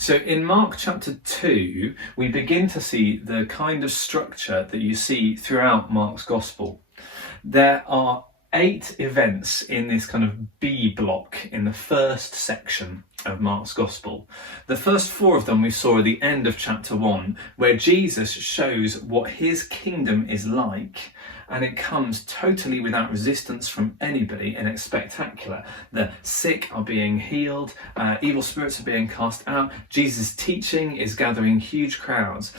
So in Mark chapter 2, we begin to see the kind of structure that you see throughout Mark's Gospel. There are 8 events in this kind of B block in the first section of Mark's Gospel. The first 4 of them we saw at the end of chapter 1, where Jesus shows what his kingdom is like, and it comes totally without resistance from anybody, and it's spectacular. The sick are being healed, evil spirits are being cast out, Jesus' teaching is gathering huge crowds.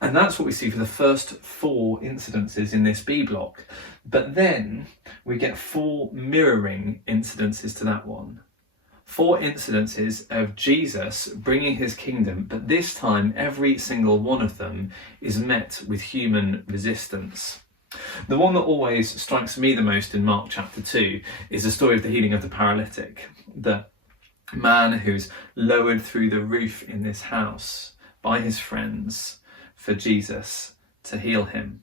And that's what we see for the first 4 incidences in this B block. But then we get 4 mirroring incidences to that one. 4 incidences of Jesus bringing his kingdom, but this time every single one of them is met with human resistance. The one that always strikes me the most in Mark chapter 2 is the story of the healing of the paralytic. The man who's lowered through the roof in this house by his friends for Jesus to heal him.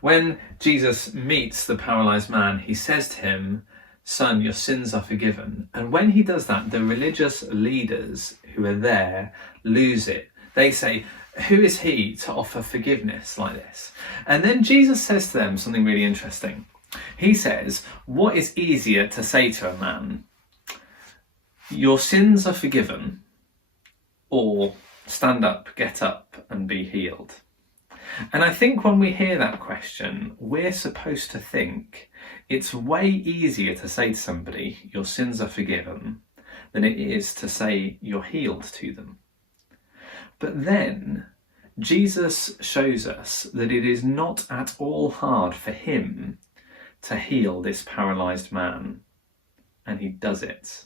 When Jesus meets the paralysed man, he says to him, "Son, your sins are forgiven." And when he does that, the religious leaders who are there lose it. They say, "Who is he to offer forgiveness like this?" And then Jesus says to them something really interesting. He says, what is easier to say to a man? Your sins are forgiven, or stand up, get up and be healed? And I think when we hear that question, we're supposed to think it's way easier to say to somebody, your sins are forgiven, than it is to say you're healed to them. But then Jesus shows us that it is not at all hard for him to heal this paralysed man, and he does it.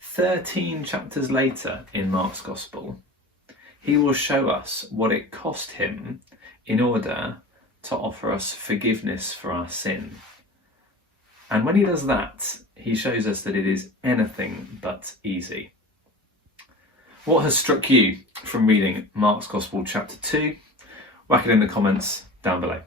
13 chapters later in Mark's Gospel, he will show us what it cost him in order to offer us forgiveness for our sin. And when he does that, he shows us that it is anything but easy. What has struck you from reading Mark's Gospel chapter 2? Whack it in the comments down below.